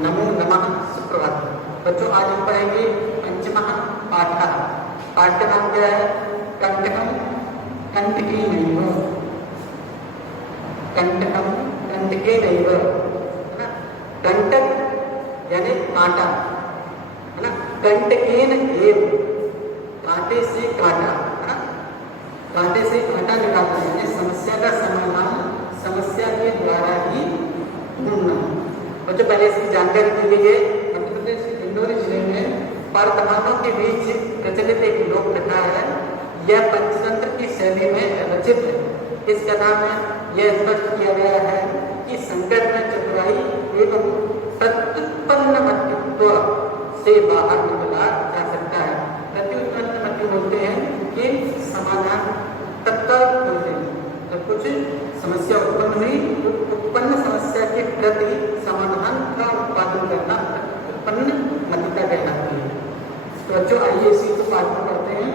नमो नमः सुप्रभात। बच्चों आज हम पढ़ेंगे पंचमः पाठः। पाठ का नाम क्या है? कंटकम कंटकी नैव। कंटकम कंटके नैव, है ना। कंटक यानी कांटा, है ना। कंटकेन एव, कांटे से कांटा, है ना। कांटे से कांटा निकालना यानी समस्या का समाधान समस्या के द्वारा ही ढूंढना। बच्चों पहले इसकी जानकारी दी गई है। मध्य प्रदेश के डिंडोरी जिले में परतमानों के बीच प्रचलित एक लोक कथा है। यह पंचतंत्र की शैली में रचित है। इस कथा में यह स्पष्ट किया गया है कि संकट में चतुराई एवं प्रत्युत्पन्न मतित्व से बाहर निकला जा सकता है। प्रत्युत्पन्न मति बोलते हैं कि समाधान तत्काल बोलते हैं। जब कुछ समस्या उत्पन्न हुई तो उत्पन्न समस्या के प्रति समाधान का उत्पादन करना उत्पन्न मतिता कहलाती है। तो बच्चों आइए इसी को पाठ में पढ़ते हैं।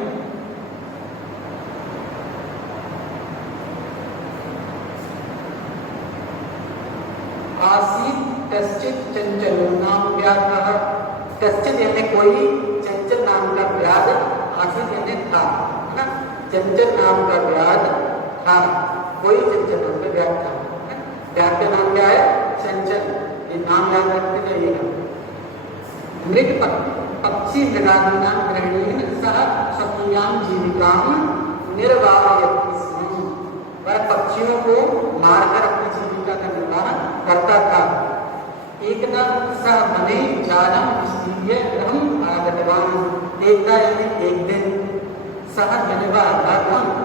आसीत कश्चित चंचलो नाम व्याघ्रः। कश्चित यानी कोई, चंचल नाम का व्याध, आसीत यानी था, है ना। चंचल नाम का व्याध था, कोई चंचल नाम का व्याध था। व्याध का नाम क्या है? चंचल। ये नाम याद रखते जाइएगा। मृग पक्षी मृगादीनां ग्रहणेन सह शत्रुयां जीविकां निर्वाहयति स्म। वह पक्षियों को मारकर अपनी जीविका का निर्वाह करता था। एकदा सह वने जालं विस्तीर्य गृहम् आगतवान्। एकदा यानी एक दिन, सह जनवा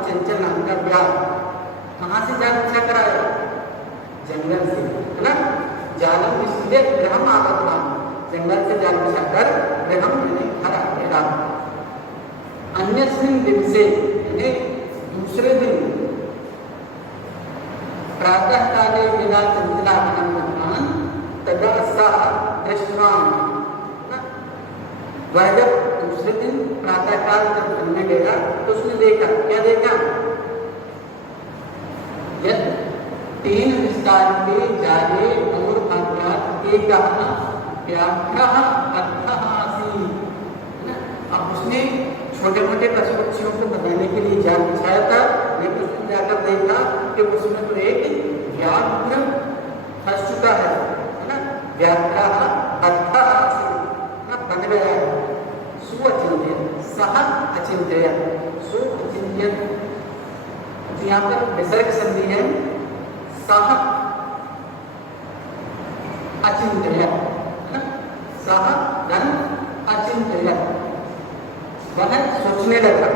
चंचल नाम का व्याध कहाँ से जाल बिछा कर आया? जंगल से, है ना। जालम विस्तीर्य गृहम् आगतवान्, जंगल से जाल बिछाकर गृहम् यानी घर आ गया। अन्यस्मिन् दिवसे यानी दूसरे दिन, प्रातः काले यदा चंचलागमनं कृतवान् तदा सः दृष्टवान्। वह जब दूसरे दिन प्रातः काल जब घूमने गया तो उसने देखा, क्या देखा? यद तीन विस्तार के जाले और अज्ञात एकः व्याघ्रः अर्थः आसीत्। अब उसने छोटे मोटे पशु पक्षियों को बताने के लिए जाल बिछाया था, लेकिन उसने जाकर देखा कि उसमें तो एक व्याघ्र फंस चुका है ना। व्याघ्रः अर्थः आसीत्, बन गया है। सुअचिंत्य, सह अचिंत्य, सुअचिंत्य। यहाँ पर विसर्ग संधि है, सह अचिंत्य, सह धन अचिंत्य। वह सोचने लगा,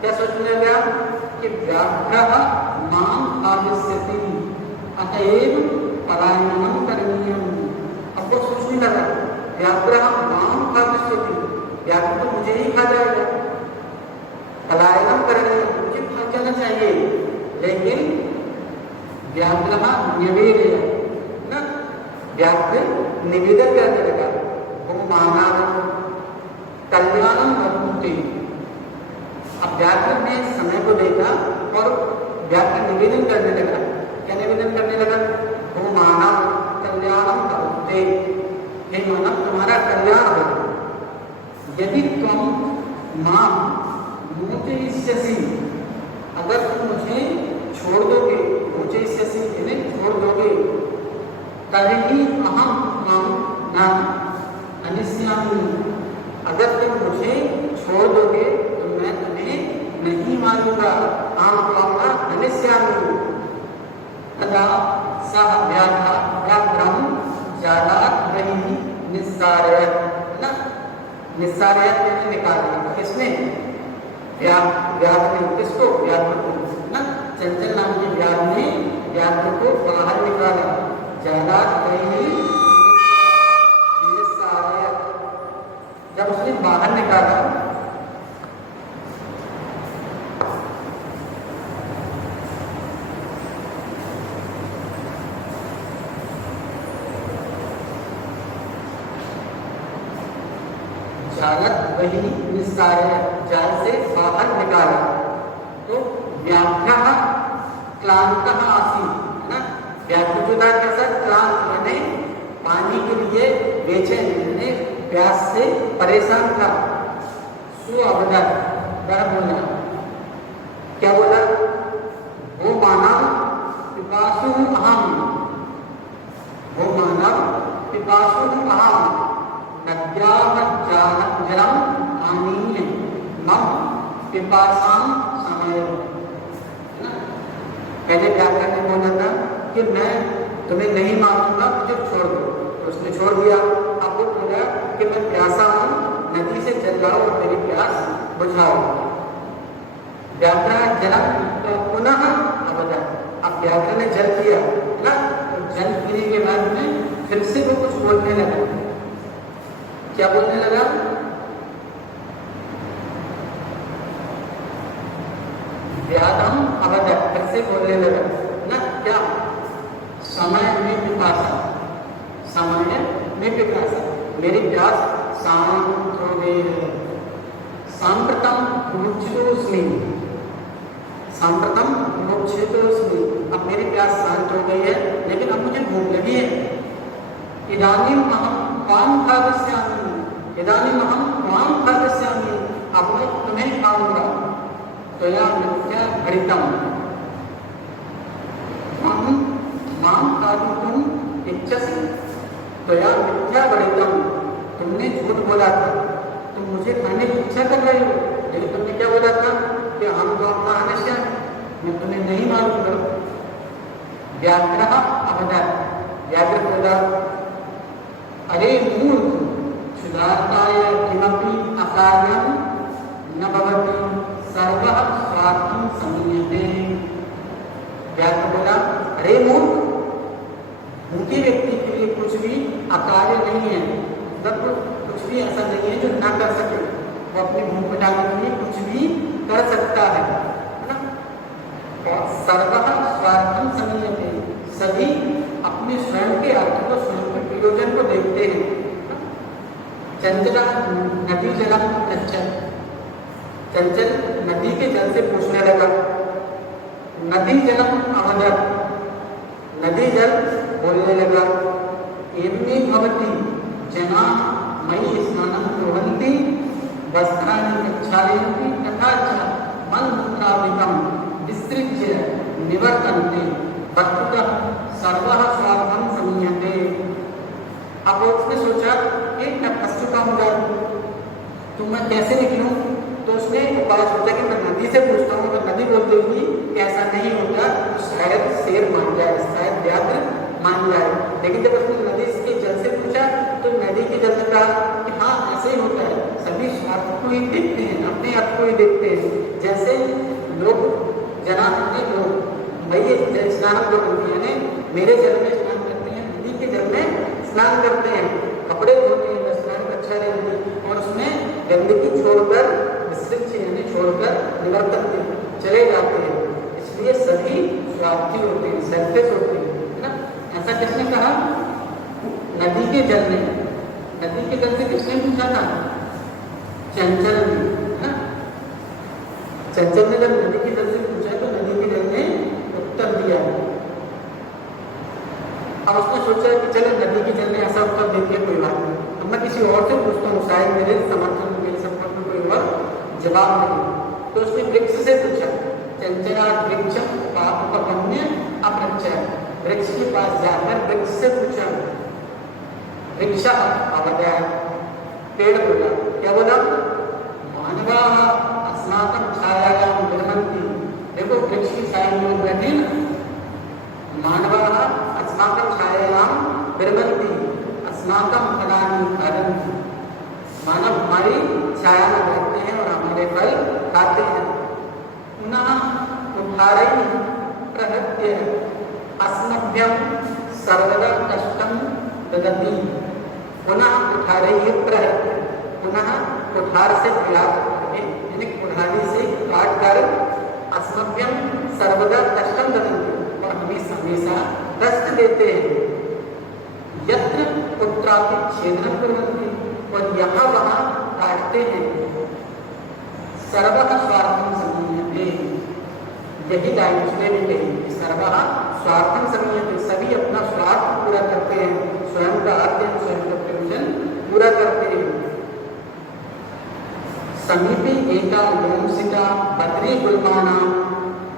क्या सोचने लगा? कि व्याघ्रः मां आगस्यति अतएव पलायनं करणीयम्। अब वो सोचने लगा, व्याघ्रः मां आगस्यति, व्याघ्र तो मुझे ही खा जाएगा, पलायनं करणीयम्, मुझे भाग जाना चाहिए। लेकिन व्याघ्रः न्यवेदय, ना, व्याघ्र निवेदन करने लगा, वो मानानं कल्याणं वदन्ति। अब व्याघ्र ने समय को देखा और व्याघ्र निवेदन करने लगा। क्या निवेदन करने लगा? वो मानव कल्याणं वदन्ति, हे मानव तुम्हारा कल्याण हो। यदि तुम मां मोचयिष्यसि, अगर तुम मुझे छोड़ दोगे, मोचयिष्यसि यानी छोड़ दोगे, तर्हि अहं मां न हनिष्यामि। अगर तुम मुझे छोड़ दोगे तो मैं तुम्हें नहीं मारूंगा, हनिष्यामि। तदा सः व्याघ्रं जालात् बहिः निस्सारयत्, ना, निस्सारयत् यानी निकाल दिया। किसने? व्याघ्र ने। किसको? व्याघ्र को, ना। चंचल नाम के व्याघ्र ने व्याघ्र को बाहर निकाला। जालात् बहिः निस्सारयत्, जब उसने बाहर निकाला जालत वही निस्सारयत्, जाल से बाहर निकाला, तो व्याघ्रः क्लान्तः आसीत्, है ना। व्याघ्र जो था कैसा? क्लांत, यानी पानी के लिए बेचैन यानी प्यास से परेशान था। सु अवदर वह बोला, क्या बोला? वो मानव पिपासु अहम, वो मानव पिपासु अहम नद्याः जलम आनीय मम पिपासाम समायो। पहले व्याकरण ने बोला था कि मैं तुम्हें नहीं मारूंगा, मुझे छोड़ दो, तो उसने छोड़ दिया। अब वो बोला कि मैं प्यासा हूं, नदी से जल लाओ और मेरी प्यास बुझाओ। व्याकरण जलम तो पुनः अवदा, अब व्याकरण ने जल दिया ना, तो जल पीने के बाद में फिर से वो कुछ बोलने लगा। क्या बोलने लगा? व्याधम अवदा, फिर से बोलने लगा ना, क्या? समय में पिपासा, समय में पिपासा, मेरी प्यास शांत हो गई है। सांप्रतम मुमुक्षुस्मि, सांप्रतम मुमुक्षुस्मि, अब मेरी प्यास शांत हो गई है, लेकिन अब मुझे भूख लगी है। इदानीम अहम त्वाम खादिष्यामि, इदानीम अहम त्वाम खादिष्यामि, अब मैं तुम्हें खाऊंगा। त्वया मिथ्या घटितम माम खादितुम इच्छसि, त्वया मिथ्या घटितम, तुमने झूठ बोला था, तुम मुझे खाने की इच्छा कर रहे हो, लेकिन तुमने क्या बोला था कि हम तो अपना हमेशा, मैं तुम्हें नहीं मारूंगा। व्याघ्रः अवदत्, व्याघ्र बोला, अरे मूर्ख, क्षुधार्ताय किमपि अकार्यं न भवति, सर्वः स्वार्थं संयते। व्याघ्र बोला, अरे मूर्ख, भूखे व्यक्ति के लिए कुछ भी अकार्य नहीं है, मतलब कुछ भी ऐसा नहीं है जो ना कर सके। वो अपनी भूख मिटाने के लिए कुछ भी कर सकता है ना। और सर्वः स्वार्थं संयते, सभी अपने स्वयं के अर्थ को, स्वयं के प्रयोजन को देखते हैं। चंचला नदी जलम पृच्छत्, चंचल नदी के जल से पूछने लगा। नदी जलम अवदत्, नदी जल बोलने लगा, एवं भवति जना मयि स्नानं कुर्वन्ति वस्त्राणि प्रक्षालयन्ति तथा च मलमूत्रादिकं विसृज्य निवर्तन्ते, वस्तुतः सर्वः स्वार्थं संयते। अब उसने सोचा कि मैं फंस चुका हूँ, तो मैं कैसे निकलूं? तो उसने उपाय सोचा कि मैं नदी से पूछता हूँ, अगर नदी बोल देगी कि ऐसा नहीं होगा तो शायद शेर मान जाए, शायद व्याघ्र मान जाए। लेकिन जब उसने नदी के जल से पूछा तो नदी के जल से कहा कि हाँ ऐसे ही होता है, सभी स्वार्थ को ही देखते हैं, अपने अर्थ को ही देखते हैं। जैसे लोग जनाने लोग मई स्नान करते हैं, मेरे जल में स्नान करते हैं, नदी के जल में स्नान करते हैं, कपड़े धोते हैं, स्नान अच्छा रहती है, और उसमें गंदगी छोड़कर विसर्जित यानी छोड़कर निवर्तन चले जाते हैं। इसलिए सभी स्वार्थी होते हैं, सेल्फिश होते हैं, है ना। ऐसा किसने कहा? नदी के जल ने, नदी के जल से किसने पूछा था? चंचल ने, है ना। चंचल ने जब नदी के जल से पूछा तो नदी के जल ने उत्तर दिया। अब उसने सोचा कि चले नदी के जल ने ऐसा उत्तर दे दिया, कोई बात नहीं, अब मैं किसी और से पूछता हूँ, शायद मेरे समर्थन में, मेरे सपोर्ट में कोई और जवाब नहीं। तो उसने वृक्ष से पूछा, चंचला वृक्षम पापकन्य अपरच्छ, वृक्ष के पास जाकर वृक्ष से पूछा। वृक्ष अवदत्, पेड़ बोला, क्या बोला? मानवाः अस्माकं छायायां विरमन्ति, देखो वृक्ष की छाया में लोग बैठे ना, मानवाः अस्माकं छायायां विरमन्ति अस्माकं फलानि खादन्ति, मानव हमारी छाया में बैठते हैं और हमारे फल खाते हैं। पुनः कुठारैः प्रहृत्य अस्मभ्यं सर्वदा कष्टं ददति, पुनः कुठारैः प्रहृत्य, पुनः कुठार से प्रयास करके यानी कुठारी से काट कर अस्मभ्यं सर्वदा कष्टं ददति, और हमें हमेशा कष्ट देते हैं। यत्र पुत्रापि छेदनं कुर्वन्ति, और यहाँ वहाँ काटते हैं। सर्वः स्वार्थं संयते, यही लाइन उसने भी कही, सर्वः स्वार्थं संयते, सभी अपना स्वार्थ पूरा करते हैं, स्वयं का अर्थ स्वयं का प्रयोजन समीपे एका लोमशिका बद्री गुल्माना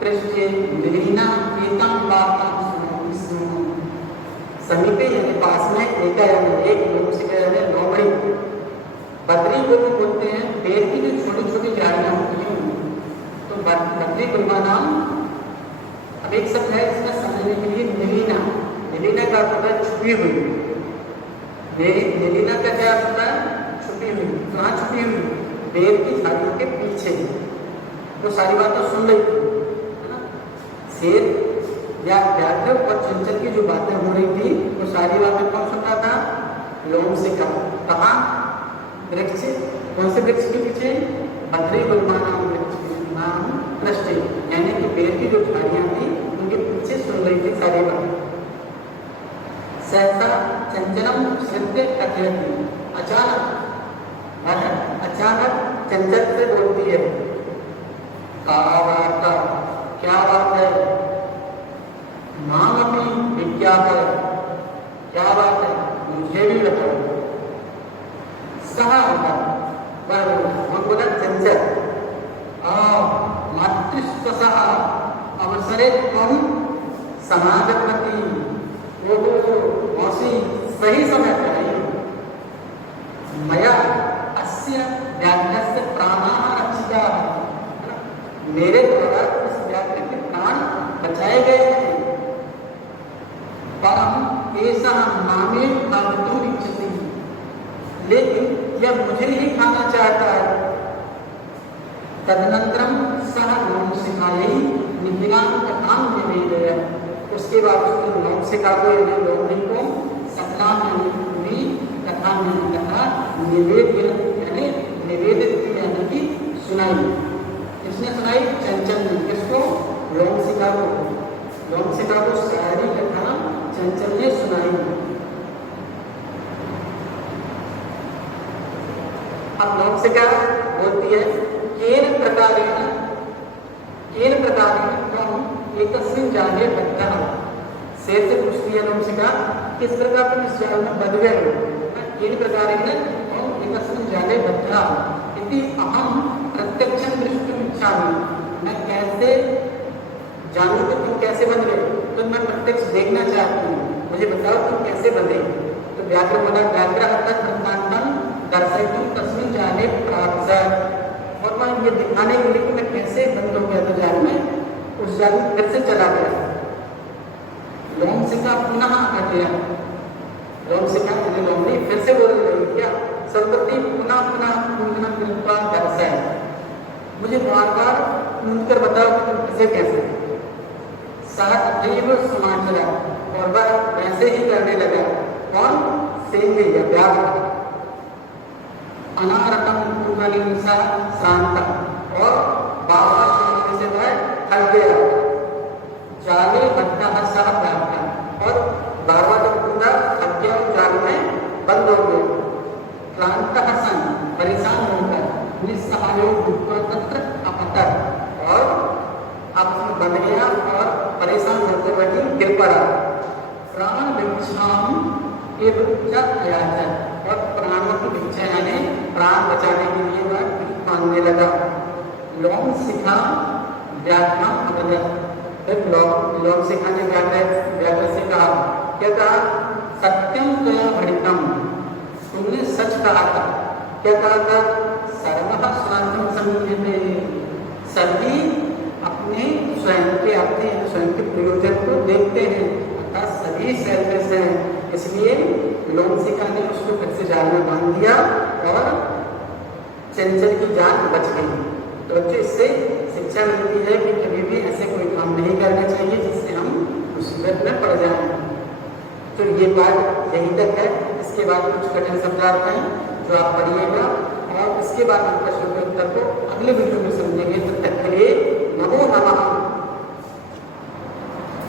पृष्ठे विलीना एतां वार्तां शृणोमि स्म। समीपे यानी पास में एका यानी एक लोमशिका यानी लोमड़ी, बद्री गुल्म बोलते हैं पेड़ की जो छोटी छोटी झाड़ियां होती हैं, तो बद्री गुल्माना। अब एक शब्द है इसमें समझने के लिए निलीना, निलीना का अर्थ है छुपी हुई। निलीना का क्या अर्थ होता है? छुपी हुई। कहाँ छुपी हुई? पेड़ की झाड़ियों के पीछे। तो सारी बातें सुन रही थी, है ना? शेर या व्याघ्र और चंचल की जो बातें हो रही थी वो सारी बातें कौन सुनता था? लोमशिका। कहाँ? वृक्ष। कौन से वृक्ष के पीछे? बद्री गुल्माना वृक्ष के नाम पृष्ठे, यानी कि पेड़ की जो झाड़ियां थी उनके पीछे सुन रही थी सारी बातें। सहसा चंचलम सत्य कथयति, अचानक चंचल से बोलती है, का वार्ता, क्या बात है? माम अपनी विज्ञापन, क्या बात है? मुझे भी बताओ। सहा होगा बोला चंचल, मातृस्वसः अवसरे त्वं समागतवती। मौसी सही समय पर आई। मया अस्य व्याघ्रस्य प्राणाः रक्षिताः, मेरे द्वारा इस व्याघ्र के प्राण बचाए गए हैं। परम एषः मामेव खादितुम् इच्छति, लेकिन यह मुझे ही खाना चाहता है। तदनंतरम सह लोमशिखायै निधिनां कथां निवेदयत्, उसके बाद उसने लोमशिखा को यानी लोमड़ी को सतनाम यानी पूरी कथा निवेदित की यानी कि सुनाई। इसने सुनाई चंचल ने, किसको? लोमशिखा को। लोमशिखा को सारी कथा चंचल ने सुनाई। अब लोमशिखा बोलती है, केन प्रकारेण त्वं एकस्मिन् जाले बद्धः। शेर से पूछती है लोमशिखा, किस प्रकार तुम इस जाल में बंध गए हो? केन प्रकारेण त्वं एकस्मिन् जाले बद्धः इति अहं प्रत्यक्षं द्रष्टुम् इच्छामि, मैं कैसे जानूं कि तुम कैसे बंध गए? तो मैं प्रत्यक्ष देखना चाहती हूँ, मुझे बताओ तुम कैसे बंधे। तो व्याघ्र बोला, व्याघ्रः तत् वृत्तान्तं दर्शयितुं तस्मिन् जाले प्राप्स्यत्, और मैं ये दिखाने के लिए कि मैं कैसे बंद हो गया था जाल में, उस जाल में फिर से चला गया। लोमशिखा पुनः घटिया, लोमशिखा लोमड़ी फिर से बोल रही क्या? सर्वप्रति पुनः कुंदन कृपा दर्शय, मुझे बार बार कूद कर बताओ कि तुम कैसे कैसे। सहैव समाचला, और वह वैसे ही करने लगा। कौन? सिंह या व्याघ्र। अनारतम कुंडलिनी सा शांता, और बाबा से वह थक गया। जाले बद्धा सह प्राप्ता, और बाबा जब पूरा थक गया और जाल में बंद हो गया। क्लांत सन, परेशान होकर, निस्सहायो भूखा तत्र अपतत, और आपस में बंध गया और परेशान होकर वही गिर पड़ा। प्राण भिक्षाम और प्राणों की भिक्षा यानी प्राण बचाने के लिए वह भीख मांगने लगा। लोमशिखा व्याघ्र अवदत्, फिर लोमशिखा ने व्याघ्र से कहा, क्या कहा? सत्यम त्वया भणितम, तुमने सच कहा था। क्या कहा था? सर्वः स्वार्थं समीयते, सभी अपने स्वयं के प्रयोजन को देखते हैं, अर्थात सभी सेल्फिश हैं। इसलिए लोमशिखा ने उसको फिर से जाल में बांध दिया और चंचल की जान बच गई। तो बच्चों, इससे शिक्षा मिलती है कि कभी भी ऐसे कोई काम नहीं करना चाहिए जिससे हम मुसीबत में पड़ जाएं। तो ये बात यहीं तक है। इसके बाद कुछ कठिन शब्दार्थ हैं जो आप पढ़िएगा, और इसके बाद हम प्रश्न के उत्तर को अगले वीडियो में समझेंगे। तब तक के लिए नमो नमः।